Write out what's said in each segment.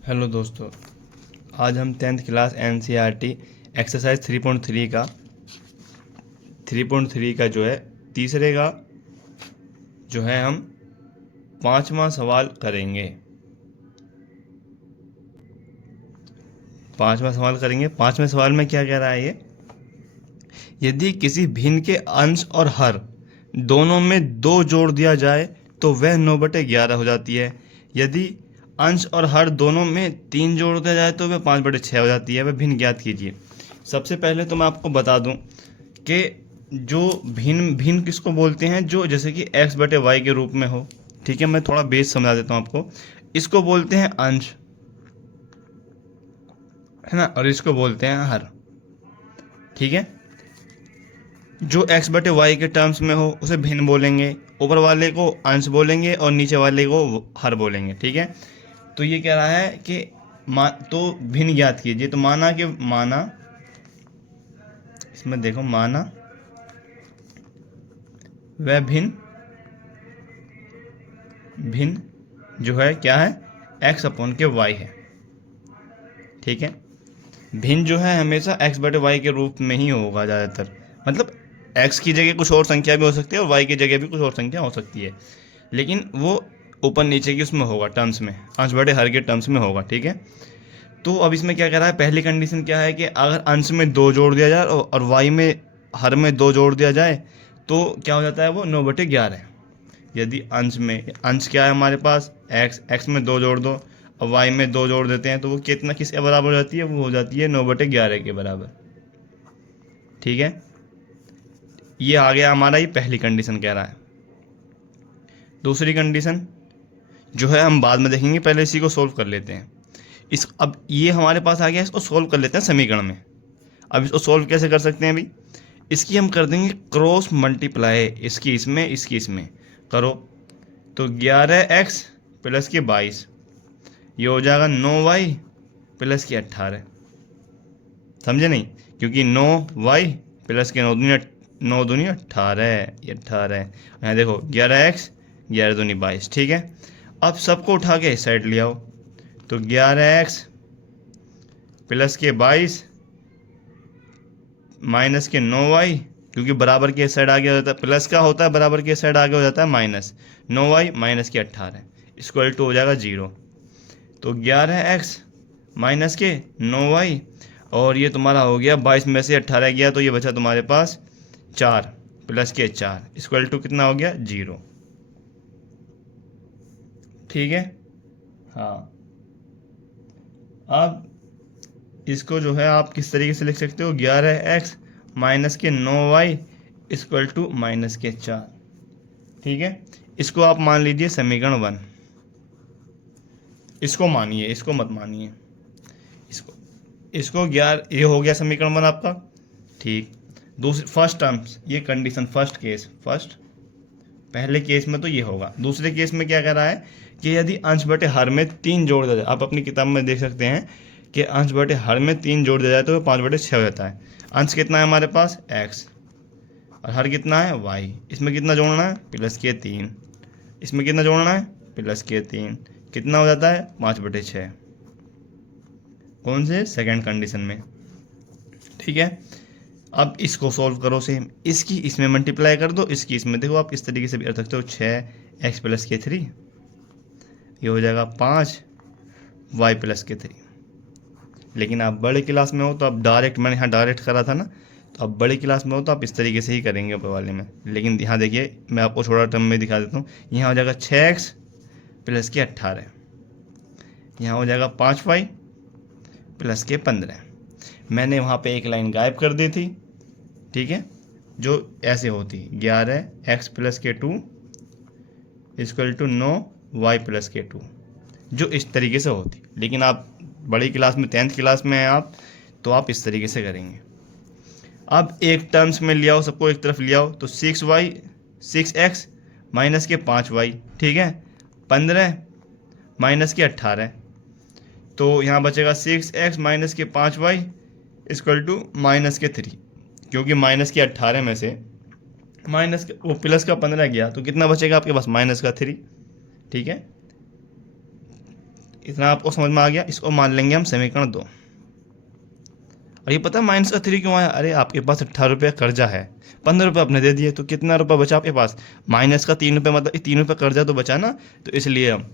Hello दोस्तों, आज हम 10th क्लास एनसीईआरटी एक्सरसाइज 3.3 का जो है तीसरे का जो है हम पांचवा सवाल करेंगे। पांचवें सवाल में क्या कह रहा है ये? यदि किसी भिन्न के अंश और हर दोनों में 2 जोड़ दिया जाए तो वह 9/11 हो जाती है। यदि अंश और हर दोनों में 3 जोड़ दिया जाए तो वह 5/6 हो जाती है। वह भिन्न ज्ञात कीजिए। सबसे पहले तो मैं आपको बता दूं कि जो भिन्न भिन्न किसको बोलते हैं, जो जैसे कि x/y के रूप में हो। ठीक है, मैं थोड़ा बेस समझा देता हूँ आपको। इसको बोलते हैं अंश, है ना, और इसको बोलते हैं हर। ठीक है, जो x/y के टर्म्स में हो उसे भिन्न बोलेंगे, ऊपर वाले को अंश बोलेंगे और नीचे वाले को हर बोलेंगे। ठीक है, तो ये कह रहा है कि तो भिन्न ज्ञात कीजिए। तो माना इसमें देखो, माना वह भिन्न जो है क्या है, x/y है। ठीक है, भिन्न जो है हमेशा x/y के रूप में ही होगा ज़्यादातर। मतलब x की जगह कुछ और संख्या भी हो सकती है और y की जगह भी कुछ और संख्या हो सकती है, लेकिन वो ऊपर नीचे की उसमें होगा, टर्म्स में, अंश बटे हर के टर्म्स में होगा। ठीक है, तो अब इसमें क्या कह रहा है, पहली कंडीशन क्या है कि अगर अंश में 2 जोड़ दिया जाए और y में हर में 2 जोड़ दिया जाए तो क्या हो जाता है, वो 9/11। यदि अंश क्या है हमारे पास, x में 2 जोड़ दो और y में 2 जोड़ देते हैं तो वो कितना किसके बराबर हो जाती है, वो हो जाती है 9/11 के बराबर। ठीक है, ये आ गया हमारा, ये पहली कंडीशन कह रहा है। दूसरी कंडीशन जो है हम बाद में देखेंगे, पहले इसी को सोल्व कर लेते हैं। अब ये हमारे पास आ गया, इसको सोल्व कर लेते हैं समीकरण में। अब इसको सोल्व कैसे कर सकते हैं अभी, इसकी हम कर देंगे क्रॉस मल्टीप्लाई, इसकी इसमें करो तो 11x प्लस के 22, ये हो जाएगा 9y प्लस के 18। समझे नहीं? क्योंकि 9y प्लस के 9 दूनी 18, ये 18 है। यहाँ देखो 11x 11 दूनी 22। ठीक है, अब सबको उठा के इस साइड ले आओ तो 11x प्लस के 22 माइनस के 9y, क्योंकि बराबर के साइड आगे हो जाता है, प्लस का होता है, बराबर के साइड आगे हो जाता है माइनस, 9y माइनस के 18 इक्वल टू हो जाएगा 0। तो 11x माइनस के 9y, और ये तुम्हारा हो गया 22 में से 18 गया तो ये बचा तुम्हारे पास 4 प्लस के 4 इक्वल टू कितना हो गया, 0। ठीक है, हाँ। अब इसको जो है आप किस तरीके से लिख सकते हो, 11x माइनस के 9y इक्वल टू माइनस के 4। ठीक है, इसको आप मान लीजिए समीकरण 1। इसको मानिए, इसको मत मानिए। इसको 11, ये हो गया समीकरण 1 आपका। ठीक, दूसरी फर्स्ट टर्म्स, ये कंडीशन फर्स्ट पहले केस में तो ये होगा। दूसरे केस में क्या कह रहा है कि यदि अंश बटे हर में 3 जोड़ दिया जाए, आप अपनी किताब में देख सकते हैं कि अंश बटे हर में 3 जोड़ दिया जाए तो 5/6 हो जाता है। अंश कितना है हमारे पास, x, और हर कितना है, y। इसमें कितना जोड़ना है, प्लस के 3। इसमें कितना जोड़ना है, प्लस के 3। कितना हो जाता है, 5/6। कौन से, सेकेंड कंडीशन में। ठीक है, अब इसको सॉल्व करो सेम, इसकी इसमें मल्टीप्लाई कर दो, इसकी इसमें। देखो आप इस तरीके से भी कर सकते हो, 6x प्लस के 3, ये हो जाएगा 5y प्लस के 3। लेकिन आप बड़े क्लास में हो तो आप डायरेक्ट, मैंने यहाँ डायरेक्ट करा था ना, तो आप बड़ी क्लास में हो तो आप इस तरीके से ही करेंगे ऊपर वाले में। लेकिन यहाँ देखिए, मैं आपको छोटा टर्म में दिखा देता हूँ। यहाँ हो जाएगा 6x प्लस के 18, यहाँ हो जाएगा 5y प्लस के 15। मैंने वहाँ पे एक लाइन गायब कर दी थी। ठीक है, जो ऐसे होती 11x प्लस के 2 इक्वल टू 9y प्लस के 2, जो इस तरीके से होती। लेकिन आप बड़ी क्लास में, 10th क्लास में हैं आप, तो आप इस तरीके से करेंगे। अब एक टर्म्स में ले आओ, सबको एक तरफ ले आओ तो 6x माइनस के 5y। ठीक है, 15 माइनस के 18, तो यहाँ बचेगा 6x माइनस के 5y इक्वल टू माइनस के 3। क्योंकि माइनस के 18 में से माइनस वो प्लस का 15 गया तो कितना बचेगा आपके पास, माइनस का 3। ठीक है, इतना आपको समझ में आ गया। इसको मान लेंगे हम समीकरण 2। और ये पता है माइनस का 3 क्यों आया? अरे आपके पास 18 रुपये कर्जा है, 15 रुपये आपने दे दिए, तो कितना रुपये बचा आपके पास? माइनस का 3 रुपये, मतलब 3 रुपये कर्जा तो बचा ना, तो इसलिए हम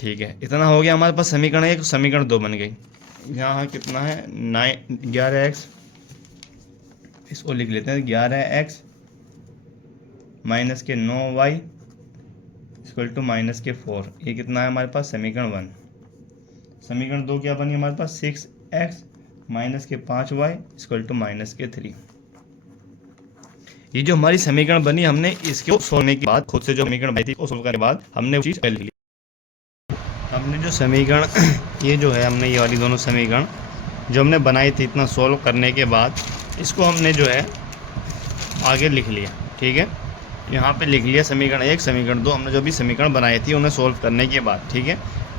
ठीक है। इतना हो गया हमारे पास समीकरण 1। समीकरण 2 बन गई। यहाँ कितना है 11x, इसको लिख लेते हैं 11x माइनस के 9y इक्वल टू माइनस के 4। ये कितना है हमारे पास समीकरण 1। समीकरण 2 क्या बनी हमारे पास 6x माइनस के 5y इक्वल टू माइनस के 3। ये जो हमारी समीकरण बनी, हमने इसको सोल्व के बाद खुद से जो समीकरण बनी थी उसको सोल्व करने के बाद हमने वो चीज़ कर ली। हमने जो समीकरण ये जो है, हमने ये वाली दोनों समीकरण जो हमने बनाई थी, इतना सोल्व करने के बाद इसको हमने जो है आगे लिख लिया। ठीक है, यहाँ पे लिख लिया समीकरण 1 समीकरण 2, हमने जो भी समीकरण बनाई थी उन्हें सोल्व करने के बाद। ठीक है,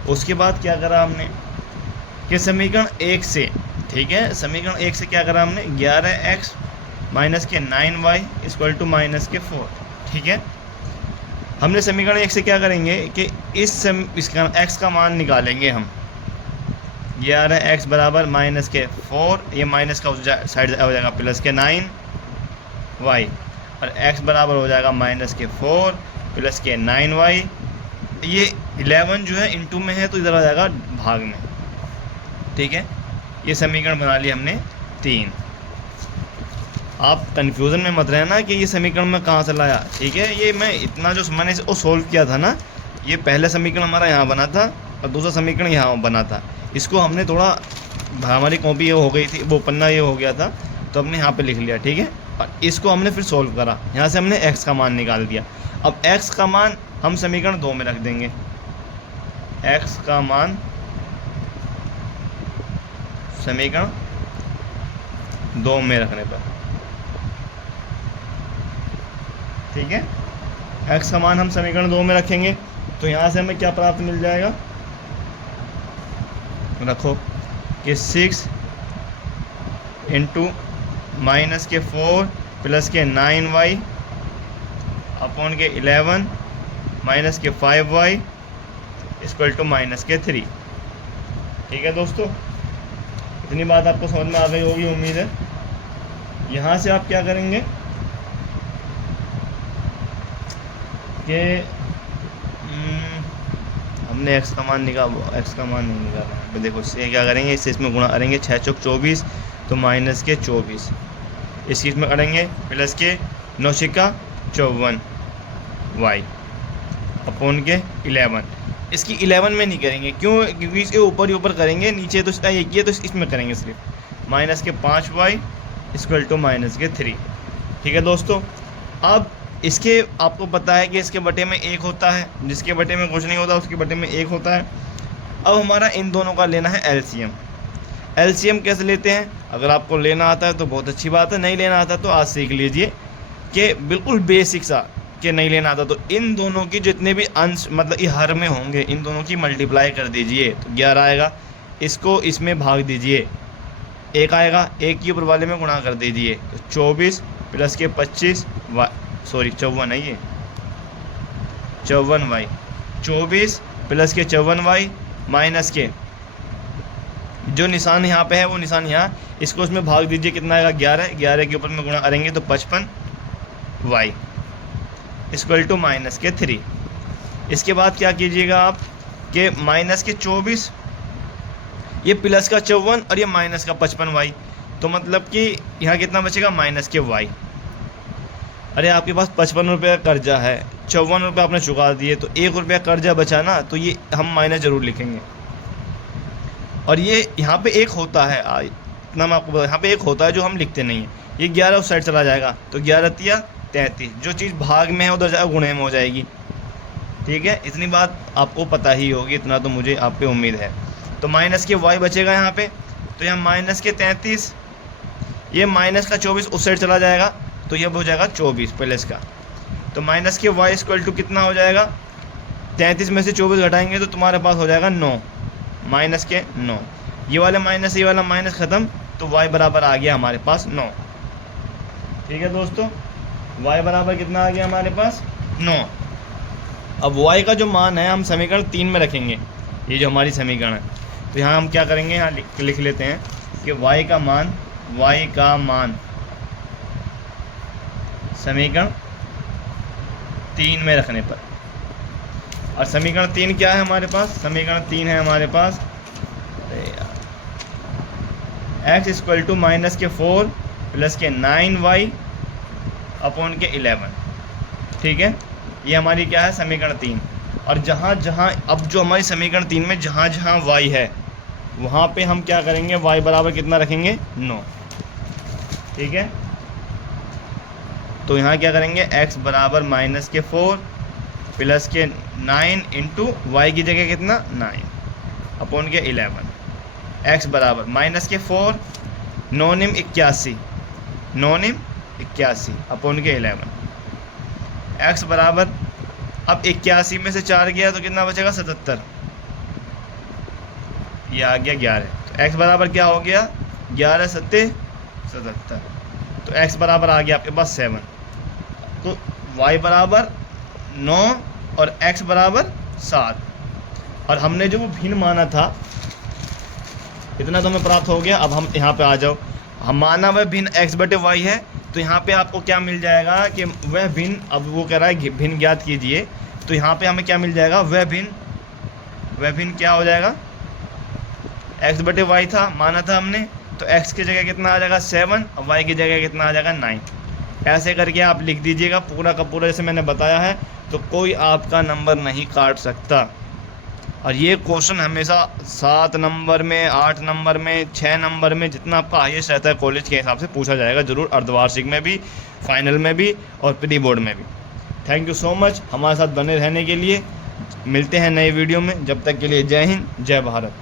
उसके बाद क्या करा हमने कि समीकरण 1 से, ठीक है, समीकरण 1 से क्या करा हमने 11x माइनस के 9y इक्वल टू माइनस के 4। ठीक है, हमने समीकरण 1 से क्या करेंगे कि इसका x का मान निकालेंगे हम। 11x बराबर माइनस के 4, ये माइनस का उस साइड हो जाएगा प्लस के 9y, और x बराबर हो जाएगा माइनस के 4 प्लस के 9y। ये 11 जो है इनटू में है तो इधर आ जाएगा भाग में। ठीक है, ये समीकरण बना लिया हमने 3। आप कन्फ्यूज़न में मत रहना कि ये समीकरण में कहाँ से लाया। ठीक है, ये मैं इतना जो मैंने इसको सोल्व किया था ना, ये पहला समीकरण हमारा यहाँ बना था और दूसरा समीकरण यहाँ बना था। इसको हमने थोड़ा, हमारी कॉपी ये हो गई थी, वो पन्ना ये हो गया था, तो हमने यहाँ पे लिख लिया। ठीक है, और इसको हमने फिर सोल्व करा, यहाँ से हमने x का मान निकाल दिया। अब x का मान हम समीकरण 2 में रख देंगे। x का मान समीकरण 2 में रखने पर, ठीक है, x का मान हम समीकरण 2 में रखेंगे तो यहाँ से हमें क्या प्राप्त मिल जाएगा, रखो कि 6 इंटू माइनस के 4 प्लस के 9y अपॉन के 11 माइनस के 5y इक्वल टू माइनस के 3। ठीक है दोस्तों, इतनी बात आपको समझ में आ गई होगी उम्मीद है। यहाँ से आप क्या करेंगे कि हमने x का मान x का मान नहीं निकाला है, तो देखो इससे क्या करेंगे, इससे इसमें गुणा करेंगे 6 चौक 24 तो माइनस के 24, इसकी इसमें करेंगे प्लस के 9 छिक्का 54 y अपॉन के 11। इसकी 11 में नहीं करेंगे, क्यों? क्योंकि इसके ऊपर ही ऊपर करेंगे, नीचे तो इसका एक ही है तो इसमें करेंगे सिर्फ माइनस के 5y इक्वल टू माइनस के 3। ठीक है दोस्तों, अब इसके आपको पता है कि इसके बटे में 1 होता है, जिसके बटे में कुछ नहीं होता उसके बटे में 1 होता है। अब हमारा इन दोनों का लेना है एलसीएम। एलसीएम कैसे लेते हैं? अगर आपको लेना आता है तो बहुत अच्छी बात है, नहीं लेना आता तो आज सीख लीजिए कि बिल्कुल बेसिक सा, कि नहीं लेना आता तो इन दोनों की जितने भी अंश मतलब ये हर में होंगे, इन दोनों की मल्टीप्लाई कर दीजिए तो 11 आएगा, इसको इसमें भाग दीजिए 1 आएगा, 1 की ऊपर वाले में गुणा कर दीजिए तो 24 प्लस के 25 54 है, ये 54y 24 प्लस के 54y माइनस के जो निशान यहाँ पे है वो निशान यहाँ, इसको उसमें भाग दीजिए, कितना आएगा 11, 11 के ऊपर में गुणा करेंगे तो 55y इक्वल टू माइनस के 3। इसके बाद क्या कीजिएगा आप कि माइनस के 24, ये प्लस का 54 और ये माइनस का 55y, तो मतलब कि यहाँ कितना बचेगा माइनस के y। अरे आपके पास 55 रुपये का कर्जा है, 54 रुपये आपने चुका दिए तो 1 रुपया कर्जा बचा ना, तो ये हम माइनस ज़रूर लिखेंगे। और ये यहाँ पे 1 होता है, इतना मैं आपको यहाँ पे 1 होता है जो हम लिखते नहीं हैं, ये 11 उस साइड चला जाएगा तो 11 तिया 33, जो चीज़ भाग में है उधर जाएगा गुणे में हो जाएगी। ठीक है, इतनी बात आपको पता ही होगी, इतना तो मुझे आप पे उम्मीद है। तो माइनस के y बचेगा यहाँ पे, तो यहाँ माइनस के 33, ये माइनस का 24 उस साइड चला जाएगा तो यह हो जाएगा 24 प्लस का, तो माइनस के y इक्वल टू कितना हो जाएगा, 33 में से 24 घटाएंगे तो तुम्हारे पास हो जाएगा 9, माइनस के 9, ये वाला माइनस ख़त्म, तो y बराबर आ गया हमारे पास 9। ठीक है दोस्तों, y बराबर कितना आ गया हमारे पास 9। अब y का जो मान है हम समीकरण 3 में रखेंगे, ये जो हमारी समीकरण है। तो यहाँ हम क्या करेंगे, यहाँ लिख लेते हैं कि y का मान समीकरण 3 में रखने पर, और समीकरण 3 क्या है हमारे पास, समीकरण 3 है हमारे पास x इक्वल टू माइनस के 4 प्लस के 9y अपॉन के 11। ठीक है, ये हमारी क्या है समीकरण 3। और जहाँ जहाँ अब जो हमारी समीकरण 3 में जहाँ जहाँ y है वहाँ पे हम क्या करेंगे, y बराबर कितना रखेंगे, 9। ठीक है, तो यहाँ क्या करेंगे, x बराबर माइनस के 4 प्लस के 9 इंटू वाई की जगह कितना 9 अपॉन के 11। x बराबर माइनस के 4 9 निम 81 अपॉन के 11। x बराबर, अब 81 में से 4 गया तो कितना बचेगा 77, ये आ गया 11। तो x बराबर क्या हो गया 11 सत्ते 77, तो x बराबर आ गया आपके पास 7। तो y बराबर 9 और x बराबर 7, और हमने जो वो भिन्न माना था इतना तो हमें प्राप्त हो गया। अब हम यहाँ पे आ जाओ, हम माना वह भिन्न x बटे y है, तो यहाँ पे आपको क्या मिल जाएगा कि वह भिन्न, अब वो कह रहा है भिन्न ज्ञात कीजिए, तो यहाँ पे हमें क्या मिल जाएगा, वह भिन्न क्या हो जाएगा, x बटे y था माना था हमने, तो x की जगह कितना आ जाएगा 7 और y की जगह कितना आ जाएगा 9। ऐसे करके आप लिख दीजिएगा पूरा का पूरा जैसे मैंने बताया है, तो कोई आपका नंबर नहीं काट सकता। और ये क्वेश्चन हमेशा 7 नंबर में, 8 नंबर में, 6 नंबर में, जितना आपका हाईएस्ट रहता है कॉलेज के हिसाब से पूछा जाएगा ज़रूर, अर्धवार्षिक में भी, फाइनल में भी और प्री बोर्ड में भी। थैंक यू सो मच हमारे साथ बने रहने के लिए। मिलते हैं नए वीडियो में, जब तक के लिए जय हिंद जय भारत।